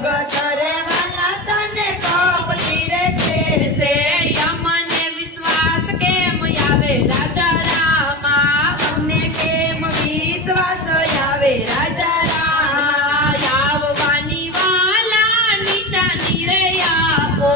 જગત રહેવાના તને કપટી રે છે યમને વિશ્વાસ કેમ આવે રાજા રામા તમને કેમ વિશ્વાસ આવે રાજા રામા આવવાની વાલા નિશાની રે આપો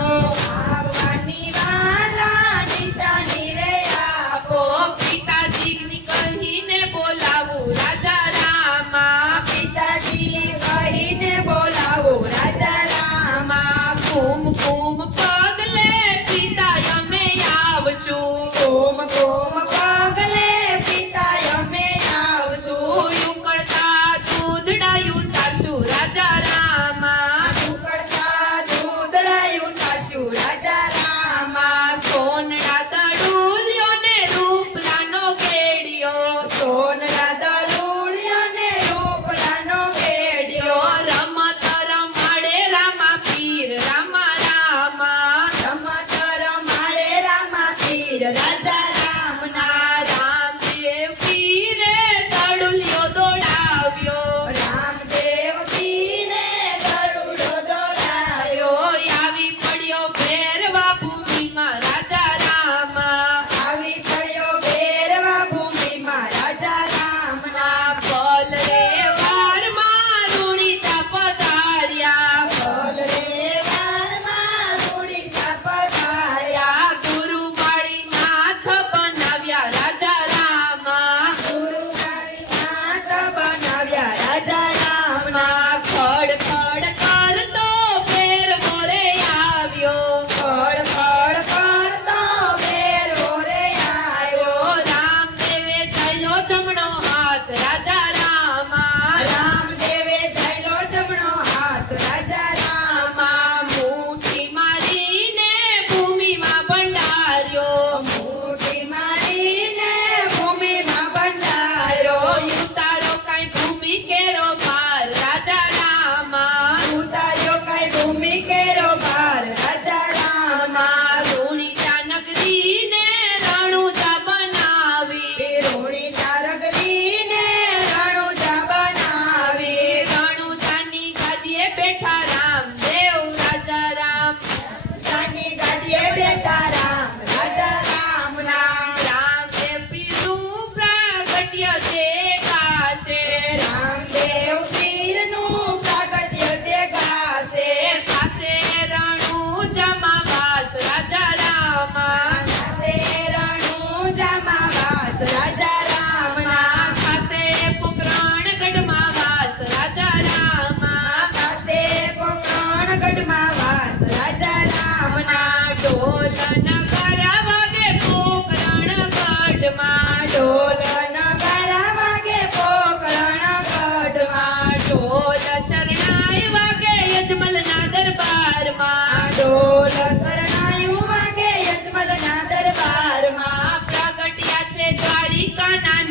આવવાની વાલા નિશાની રે આપો પિતાજીની કહીને બોલાવું રાજા રામા પિતાજી કહીને બોલાવો રાજા રામા કુમકુમ પગલે પિતા અમે આવશું કોમ કોમ પગલે પિતા અમે આવશું ઉકળતા દૂધડાયું ચાલશું રાજા રામા ઉકળતા દૂધડાયું થાશું રાજા રામા સોનડા તડુલ્યો ને રૂપલાનો કેડિયો સોનલા દલુડિયો ને રૂપલાનો બેડિયો રમત રમાડે રામા પીર રામા રામા રમત રમાડે રામા પીર રાજા રામના રામદેવ પીરે તડુલ્યો દોડાવ્યો રામદેવ પીરે ગરુડો દોડાવ્યો આવી પડ્યો ભેરવા ભૂમિમાં રાજા રામા આવી પડ્યો ભેરવા ભૂમિમાં રાજા રામના પલ રે વારમાં રૂણીતા પધાર્યા બોલ રે વારમાં રૂડીતા પધાર્યા ગુરુ માળી નાથ બનાવ્યા રાજા રામા ગુરુનાથ બનાવ્યા રાજા રામના ખડ ખડ કરતો ફેરવો રે આવ્યો ફળ ફળ કરતો ભેરો રે આવ્યો રામદેવે થયો જમણો હાથ રાજા રામા રામદેવે થયેલો જમણો હાથ રાજા રામા મુઠ્ઠી મારીને ભૂમિમાં ભંડાર્યો મુઠ્ઠી મારીને ભૂમિમાં બંધાર્યો ઉતારો કાંઈ ભૂમિ કેરો ભાર રાજા રામા ઉતાર્યો કઈ ભૂમિ કેરો ભાર રાજા રામા રૂણીતા નગરીને રણુજા બનાવી રોણી તારગવીને રણુજા બનાવી રણુજાની ગાદીએ બેઠા રામદેવ રાજા રામ સાની ગાદીએ બેઠા રામ રાજા રામના રામદેવ પીરું પ્રાગટ્ય દેખાશે રામદેવ પીરનું પ્રાગટ્ય દેખાશે પાસે રણુજામાં વાસ રાજા રામા તે રણુજામાં વાસ રાજા રામના પાસે પોકરણગઢમાં વાસ રાજા રામા સાથે પોકરણગઢમાં વાસ રાજા રામના ઢોલ નગારા વાગે પોકરણગઢમાં ઢોલ નગારા વાગે પોકરણગઢમાં ઢોલ ચરણાઈ વાગે યજમલના દરબારમાં ઢોલ શરણાયું વાગે યજમલના દરબારમાં પ્રગટ્યા છે દ્વારિકાના